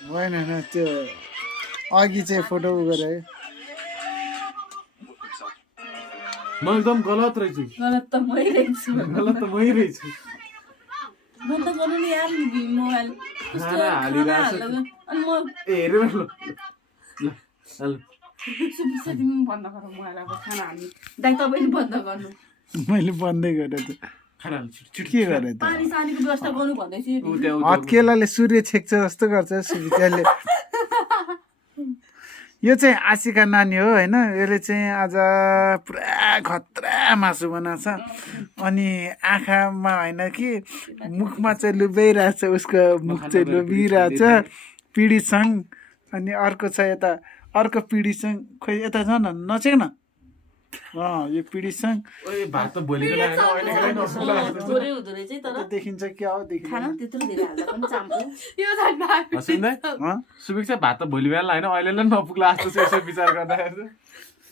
होइन त्यो अघि चाहिँ फोटो गरे म एकदम गलत रहेछु गलत त मै रहेछु बन्द गर्नु नि यार मोबाइल खाना हालिरहेको अनि म हेरेर ल सुबिस्ता तिमी बन्द गर मोबाइल अब खाना हाल्नु दाइ तपाईँ बन्द गर्नु मैले बन्दै गरेँ त खाना के गरेँ त पानी सानीको व्यवस्था गर्नु भन्दैछु हत्केलाले सूर्य छेक्छ जस्तो गर्छ सुबिचाले यो चाहिँ आशिका नानी हो होइन यसले चाहिँ आज पुरा खतरा मासु बनाएको छ अनि आँखामा होइन कि मुखमा चाहिँ लुबाइरहेछ उसको मुख चाहिँ लुबिरहेछ पिँढीसँग अनि अर्को छ यता अर्को पिँढीसँग खोइ यता छ न नचेक न यो पिँढीसँग भात त भोलिको लागि जोरै हुँदो रहेछ है तर देखिन्छ क्या हो खाना त्यत्रो धेरै हाल्दा पनि चाम्पो सुबिक्षा भात त भोलि बिहान होइन अहिले नै नपुग्ला जस्तो छ यसो विचार गर्दाखेरि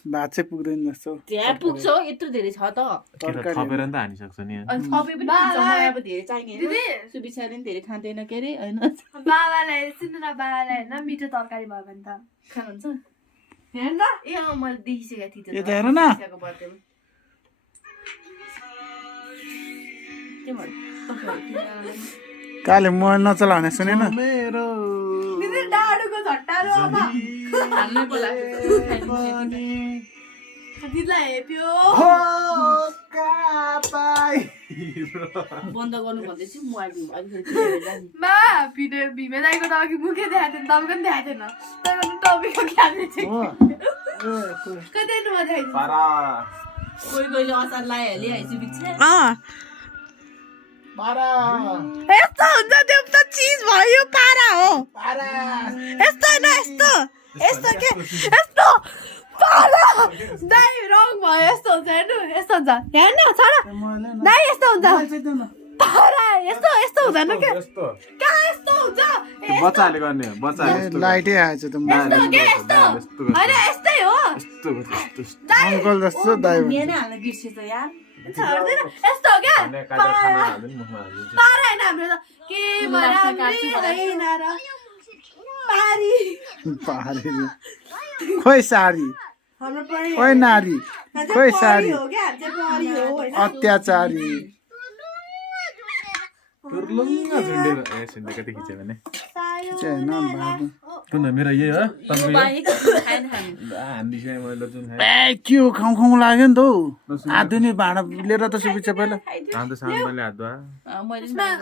भात चाहिँ पुग्दैन जस्तो त्यहाँ पुग्छ हौ यत्रो धेरै छ त थपेर नि त हानिसक्छ नि अनि थपे पनि पुग्छ मलाई अब धेरै चाहिने सुबिक्षाले पनि धेरै खाँदैन के अरे होइन बाबालाई सुन्नु न बाबालाई होइन मिठो तरकारी भयो भने त खानुहुन्छ हेर्नु त ए मैले देखिसकेको थिएँ यता हेर न के भयो काले मोबाइल नचला भने सुनेन मेरो दिदी डाडुको झट्टारो अब हाल्नै पर्ला दिदीलाई हेप्यो बन्द गर्नु भन्दैछु मोबाइल मा भिडियो भीमे दाइको त अघि मुखै देखाएको थिएन तपाईँको पनि देखाएको थिएन तपाईँको टपिकको क्यामेरा चाहिँ कतै नुमा देखाइदिनु कोही कोहीले अचार लगाइहाले है सुबिक्षा यस्तो हुन्छ त्यो त चिज भयो पारा हो यस्तो होइन यस्तो यस्तो के यस्तो पारा दाइ रङ भयो यस्तो हुन्छ हेर्नु यस्तो हुन्छ हेर्नु छोड दाइ यस्तो हुन्छ पारा यस्तो यस्तो हुँदैन के कहाँ यस्तो हुन्छ बच्चाले गर्ने बच्चाले लाइटै आएछ त यस्तो के यस्तो होइन यस्तै हो अङ्कल जस्तो दाइ मेन हाल्न बिर्सेछ यार छोड्दैन यस्तो क्या पारा होइन हाम्रो त के बराबरी होइन र पारी पारी खोइ सारी हाम्रो परी खोइ नारी खोइ सारी हो क्या चाहिँ परी हो होइन अत्याचारी टुर्लुङ्ग झुन्डेर ए सुन्दै कति खिच्यो भने होइन बाबु कुन मेरो यही हो यो बाहेक खाएन हामी हान्दिसकेँ मैले जुन ए के हो खाउँ खाउँ लाग्यो नि त हौ आधुनिक भाँडा लिएर त सुबिक्षा पहिला हात त सानो मैले हात धोआ मैले